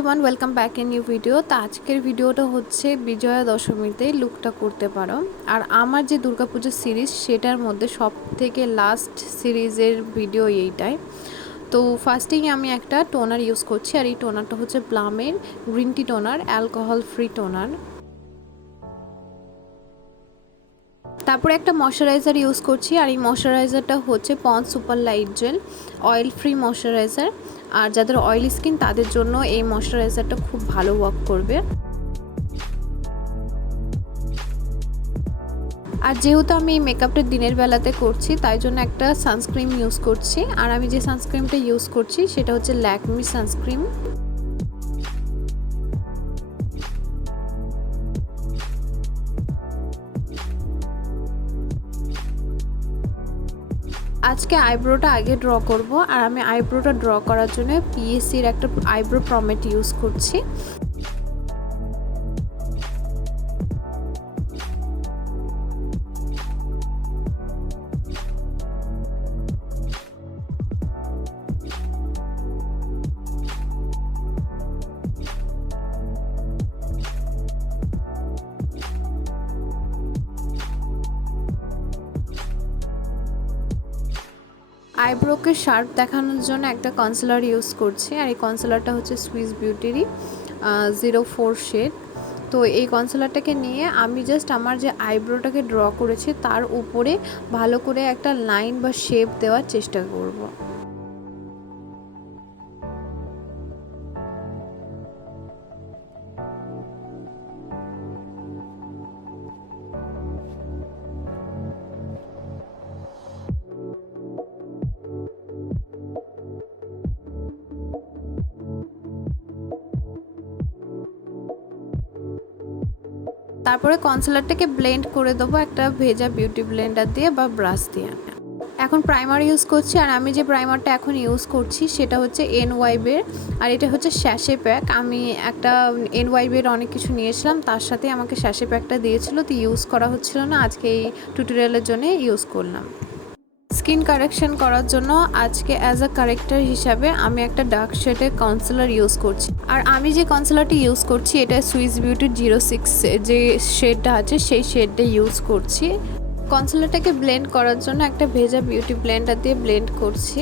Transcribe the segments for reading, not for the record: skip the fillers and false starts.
Everyone, welcome back in new video. তো আজকের ভিডিওটা হচ্ছে বিজয়া দশমীতে লুকটা করতে পারো। আর আমার যে দুর্গাপুজোর সিরিজ সেটার মধ্যে সব থেকে লাস্ট সিরিজের ভিডিও এইটাই। তো ফার্স্টেই আমি একটা টোনার ইউজ করছি, আর এই টোনারটা হচ্ছে প্লামের green tea toner, alcohol free toner. তারপরে একটা ময়শ্চারাইজার ইউজ করছি, আর এই ময়শ্চারাইজারটা হচ্ছে Pond's super light gel oil free moisturiser. আর যাদের অয়েলি স্কিন তাদের জন্য এই ময়শ্চারাইজারটা খুব ভালো ওয়ার্ক করবে। আর যেহেতু আমি এই মেকআপটা দিনের বেলাতে করছি, তাই জন্য একটা সানস্ক্রিন ইউজ করছি। আর আমি যে সানস্ক্রিনটা ইউজ করছি সেটা হচ্ছে ল্যাকমি সানস্ক্রিন। আজকে আইব্রোটা আগে ড্র করব, আর আমি আইব্রোটা ড্র করার জন্য পিএসসির একটা আইব্রো প্রমেট ইউজ করছি। আইব্রোকে শার্প দেখানোর জন্য একটা কনসিলার ইউজ করছি, আর এই কনসিলারটা হচ্ছে সুইস বিউটিরই 04 শেড। তো এই কনসিলারটাকে নিয়ে আমি জাস্ট আমার যে আইব্রোটাকে ড্র করেছি তার উপরে ভালো করে একটা লাইন বা শেপ দেওয়ার চেষ্টা করব। তারপরে কনসিলারটাকে ব্লেন্ড করে দেবো একটা ভেজা বিউটি ব্লেন্ডার দিয়ে বা ব্রাশ দিয়ে। এখন প্রাইমার ইউজ করছি, আর আমি যে প্রাইমারটা এখন ইউজ করছি সেটা হচ্ছে এনওয়াইবের, আর এটা হচ্ছে স্যাশে প্যাক। আমি একটা এনওয়াইবের অনেক কিছু নিয়েছিলাম, তার সাথে আমাকে স্যাশে প্যাকটা দিয়েছিল, তো ইউজ করা হচ্ছিল না, আজকে এই টিউটোরিয়ালের জন্য ইউজ করলাম। স্কিন কারেকশন করার জন্য আজকে অ্যাজ আ কারেক্টার হিসাবে আমি একটা ডার্ক শেডের কনসিলার ইউজ করছি। আর আমি যে কনসিলারটি ইউজ করছি এটা সুইস বিউটির 06 যে শেডটা আছে সেই শেডটা ইউজ করছি। কনসিলারটাকে ব্লেন্ড করার জন্য একটা ভেজা বিউটি ব্লেন্ডার দিয়ে ব্লেন্ড করছি।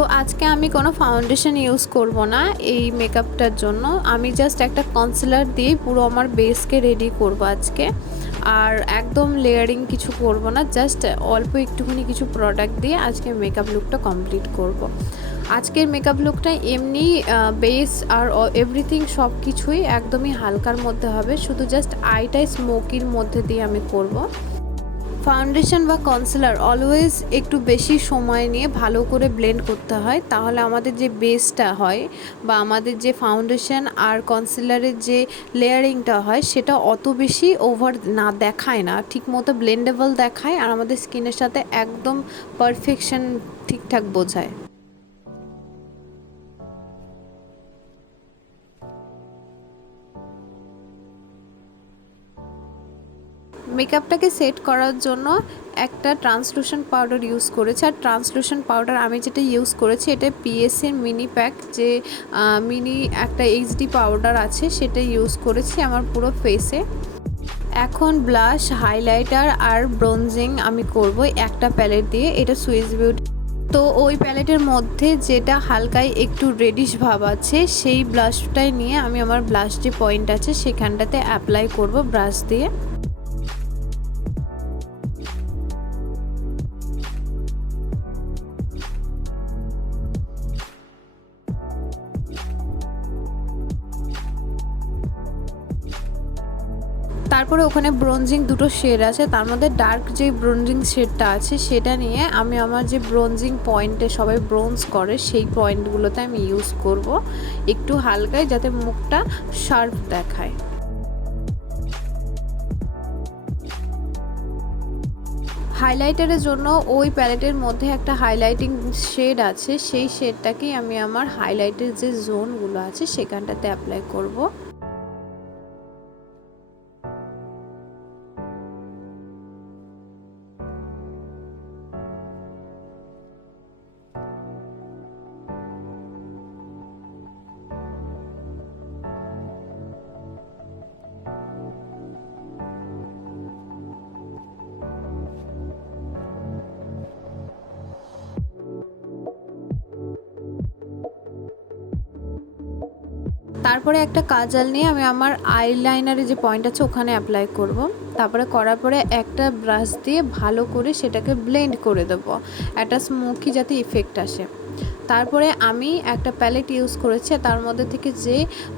তো আজকে আমি কোনো ফাউন্ডেশন ইউজ করব না এই মেকআপটার জন্য, আমি জাস্ট একটা কনসিলার দিয়ে পুরো আমার বেসকে রেডি করব আজকে। আর একদম লেয়ারিং কিছু করব না, জাস্ট অল্প একটুখানি কিছু প্রোডাক্ট দিয়ে আজকে মেকআপ লুকটা কমপ্লিট করব। আজকের মেকআপ লুকটা এমনি বেস আর এভরিথিং সব কিছুই একদমই হালকার মধ্যে হবে, শুধু জাস্ট আইটাই স্মোকির মধ্যে দিয়ে আমি করব। ফাউন্ডেশন বা কনসিলার অলওয়েজ একটু বেশি সময় নিয়ে ভালো করে ব্লেন্ড করতে হয়, তাহলে আমাদের যে বেসটা হয় বা আমাদের যে ফাউন্ডেশন আর কনসিলারের যে লেয়ারিংটা হয় সেটা অত বেশি ওভার না দেখায় না, ঠিকমতো ব্লেন্ডেবল দেখায়, আর আমাদের স্কিনের সাথে একদম পারফেকশন ঠিকঠাক বোঝায়। মেকআপটাকে সেট করার জন্য একটা ট্রান্সলুশন পাউডার ইউজ করেছি, আর ট্রান্সলুশন পাউডার আমি যেটা ইউজ করেছি এটা পিএসের মিনি প্যাক, যে মিনি একটা এইচডি পাউডার আছে সেটা ইউজ করেছি আমার পুরো ফেসে। এখন ব্লাশ, হাইলাইটার আর ব্রোঞ্জিং আমি করব একটা প্যালেট দিয়ে, এটা সুইস বিউটি। তো ওই প্যালেটের মধ্যে যেটা হালকায় একটু রেডিশ ভাব আছে সেই ব্লাশটাই নিয়ে আমি আমার ব্লাশ যে পয়েন্ট আছে সেখানটাতে অ্যাপ্লাই করব ব্রাশ দিয়ে। তারপরে ওখানে ব্রোঞ্জিং দুটো শেড আছে, তার মধ্যে ডার্ক যে ব্রোঞ্জিং শেডটা আছে সেটা নিয়ে আমি আমার যে ব্রোঞ্জিং পয়েন্টে সবাই ব্রোঞ্জ করে সেই পয়েন্টগুলোতে আমি ইউজ করব একটু হালকায়, যাতে মুখটা শার্প দেখায়। হাইলাইটারের জন্য ওই প্যালেটের মধ্যে একটা হাইলাইটিং শেড আছে, সেই শেডটাকেই আমি আমার হাইলাইটের যে জোনগুলো আছে সেখানটাতে অ্যাপ্লাই করব। তারপরে একটা কাজল নিয়ে আমি আমার আইলাইনারে যে পয়েন্ট আছে ওখানে অ্যাপ্লাই করব। তারপরে করার পরে একটা ব্রাশ দিয়ে ভালো করে সেটাকে ব্লেন্ড করে দেবো, একটা স্মোকি যাতে ইফেক্ট আসে। তারপরে আমি একটা প্যালেট ইউজ করেছি, তার মধ্যে থেকে যে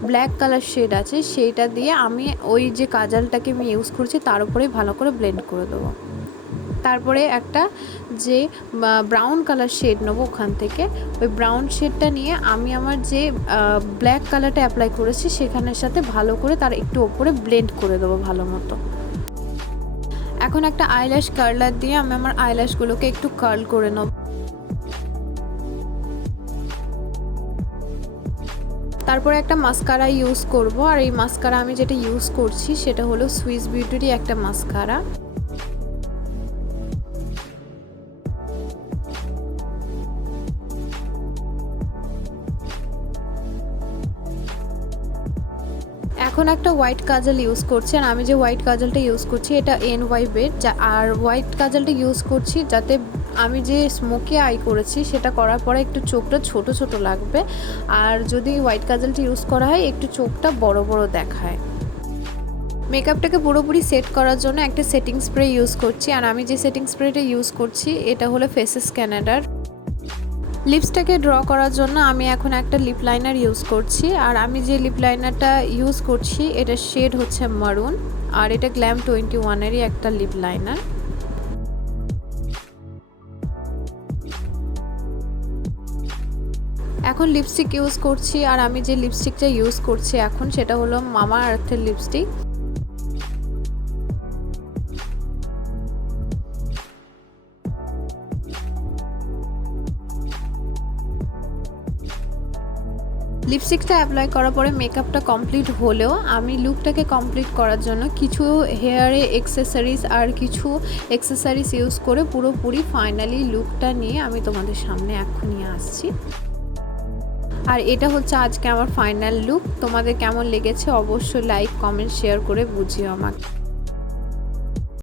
ব্ল্যাক কালার শেড আছে সেইটা দিয়ে আমি ওই যে কাজলটাকে আমি ইউজ করছি তার উপরে ভালো করে ব্লেন্ড করে দেবো। তারপরে একটা যে ব্রাউন কালার শেড নেবো, ওখান থেকে ওই ব্রাউন শেডটা নিয়ে আমি আমার যে ব্ল্যাক কালারটা অ্যাপ্লাই করেছি সেখানের সাথে ভালো করে তার একটু ওপরে ব্লেন্ড করে দেবো ভালো মতো। এখন একটা আইল্যাশ কার্লার দিয়ে আমি আমার আইল্যাশগুলোকে একটু কার্ল করে নেব। তারপরে একটা মাস্কারা ইউজ করব, আর এই মাস্কারা আমি যেটা ইউজ করছি সেটা হলো সুইস বিউটিরই একটা মাস্কারা। এখন একটা হোয়াইট কাজল ইউজ করছি, আর আমি যে হোয়াইট কাজলটা ইউজ করছি এটা NY বেড, আর হোয়াইট কাজলটা ইউজ করছি যাতে আমি যে স্মোকি আই করেছি সেটা করার পরে একটু চোখটা ছোট ছোট লাগবে, আর যদি হোয়াইট কাজলটা ইউজ করা হয় একটু চোখটা বড় বড় দেখায়। মেকআপটাকে পুরোপুরি সেট করার জন্য একটা সেটিং স্প্রে ইউজ করছি, আর আমি যে সেটিং স্প্রেটা ইউজ করছি এটা হলো ফেসেস ক্যানাডার। লিপসটাকে ড্র করার জন্য আমি এখন একটা লিপ লাইনার ইউজ করছি, আর আমি যে লিপ লাইনারটা ইউজ করছি এটা শেড হচ্ছে মারুন, আর এটা গ্ল্যাম 21-এরই একটা লিপ লাইনার। এখন লিপস্টিক ইউজ করছি, আর আমি যে লিপস্টিকটা ইউজ করছি এখন সেটা হলো মামা আর্থের লিপস্টিক। লিপস্টিকটা অ্যাপ্লাই করার পরে মেকআপটা কমপ্লিট হলেও আমি লুকটাকে কমপ্লিট করার জন্য কিছু হেয়ারে অ্যাক্সেসরিজ আর কিছু অ্যাক্সেসরিজ ইউজ করে পুরোপুরি ফাইনালি লুকটা নিয়ে আমি তোমাদের সামনে এখনই আসছি। আর এটা হচ্ছে আজকে আমার ফাইনাল লুক। তোমাদের কেমন লেগেছে অবশ্যই লাইক কমেন্ট শেয়ার করে বুঝিও আমাকে।